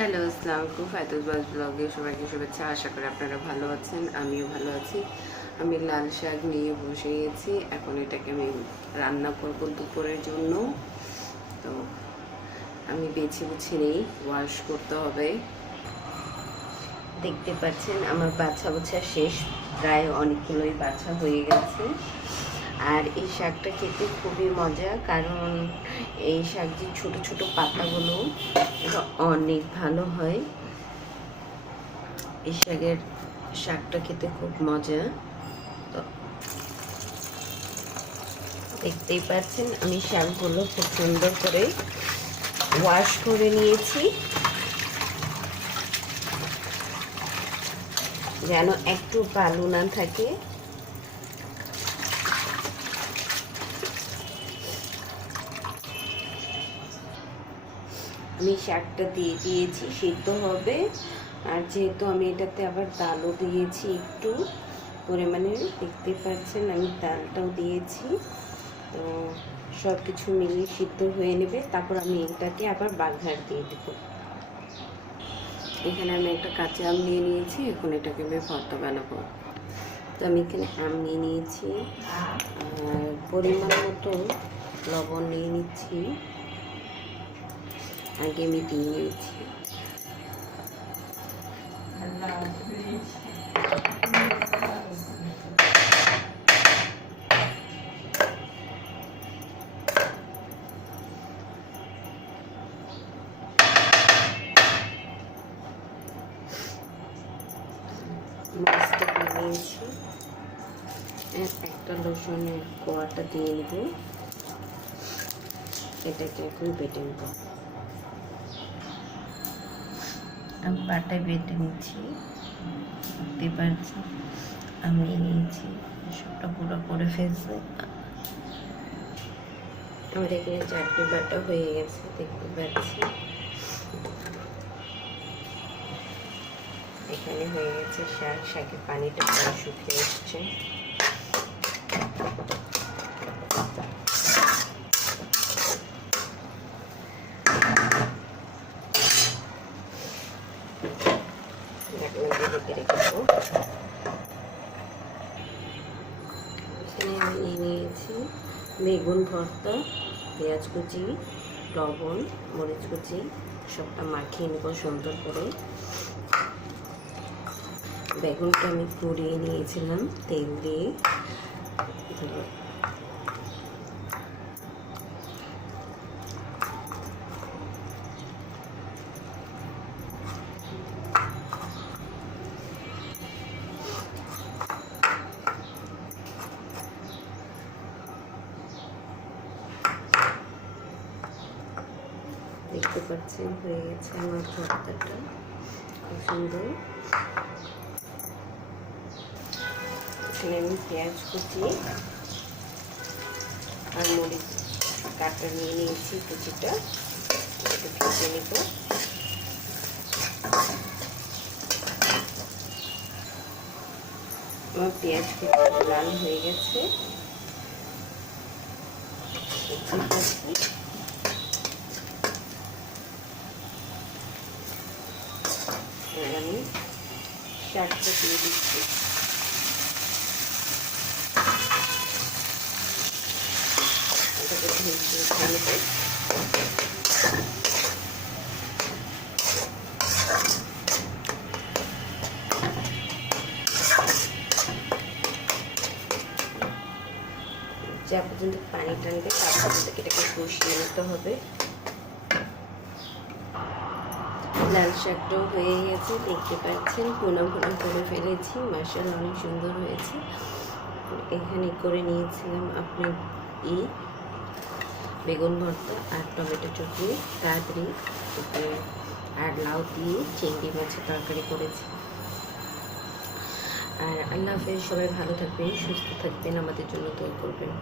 Hello আসসালামু আলাইকুম। ফায়তুল বাজ ব্লগে সবাইকে শুভেচ্ছা। আশা করি আপনারা ভালো আছেন, আমিও ভালো আছি। আমি লাল শাক নিয়ে বসে গেছি এখন এটাকে আমি রান্না করব দুপুরের জন্য। তো আমি বেছে বুছে নেই ওয়াশ করতে হবে। দেখতে পাচ্ছেন, আমার বাছা বাছা শেষ। প্রায় অনেকগুলোই বাছা হয়ে গেছে। আর এই শাকটা খেতে খুবই মজা, কারণ এই শাক যে ছোট ছোট পাতাগুলো অনেক ভালো হয়। এই শাকের শাকটা খেতে খুব মজা। তো দেখতেই পাচ্ছেন, আমি শাকগুলো খুব সুন্দর করে ওয়াশ করে নিয়েছি। যেন একটু বালু না থাকে। আমি শাকটা দিয়ে দিয়েছি, সিদ্ধ হবে। আর যেহেতু আমি এটাতে আবার ডালও দিয়েছি একটু পরিমাণে, দেখতে পাচ্ছেন আমি ডালটাও দিয়েছি। তো সব কিছু মিলিয়ে সিদ্ধ হয়ে নেবে, তারপর আমি এটাকে আবার বাঘার দিয়ে দেব। এখানে আমি একটা কাঁচা আম নিয়ে নিয়েছি, এখন এটাকে আমি ভর্তা বানাবো। তো আমি এখানে আম নিয়ে নিয়েছি, আর পরিমাণ মতো লবণ নিয়ে নিচ্ছি। আগে আমি দিয়ে নিয়েছি। একটা রসুনের কোয়াটা দিয়ে নেব। এটাকে এখন বেটে নেব। আমি পাটায় বেটে নিচ্ছি। দেখতে পাচ্ছি, আমি নিয়েছি। সবটা পুরো করে ফেলছে। আমার এখানে চারটি বাটা হয়ে গেছে, দেখতে পাচ্ছি। এখানে হয়ে গেছে শাক, শাকে পানিটা শুকিয়ে এসছে। ঢাকনা রেখে দেবো। এখানে আমি নিয়ে নিয়েছি বেগুন ভর্তা, পেঁয়াজ কুচি, লবণ, মরিচ কুচি, সবটা মাখিয়ে নেব সুন্দর করে। বেগুনটা আমি পুড়িয়ে নিয়েছিলাম তেল দিয়ে। দেখতে পাচ্ছেন, হয়ে গেছে আমার ভর্তাটা খুব সুন্দর। এখানে আমি পেঁয়াজ কুচি আর মরিচ কাটা নিয়ে নিয়েছি কুচিটা। একটু ভেজে নেব। আমার পেঁয়াজ লাল হয়ে গেছে। দেখতে পাচ্ছি। এবার আমি শাকটা দিয়ে দিচ্ছি যা পর্যন্ত পানি টানবে তার পর্যন্ত এটাকে কষিয়ে নিতে হবে। লাল শাকটাও হয়ে গেছে, দেখতে পাচ্ছেন? ভুনা ভুনা করে ফেলেছি মাসাল অনেক সুন্দর হয়েছে। এখানে করে নিয়েছিলাম আপনার ই বেগুন ভর্তা আর টমেটো চটনি তাড়াতাড়ি আর লাউ দিয়ে চিংড়ি মাছের তরকারি করেছি। আর আল্লাহ হাফেজ, সবাই ভালো থাকবেন, সুস্থ থাকবেন, আমাদের জন্য দোয়া করবেন।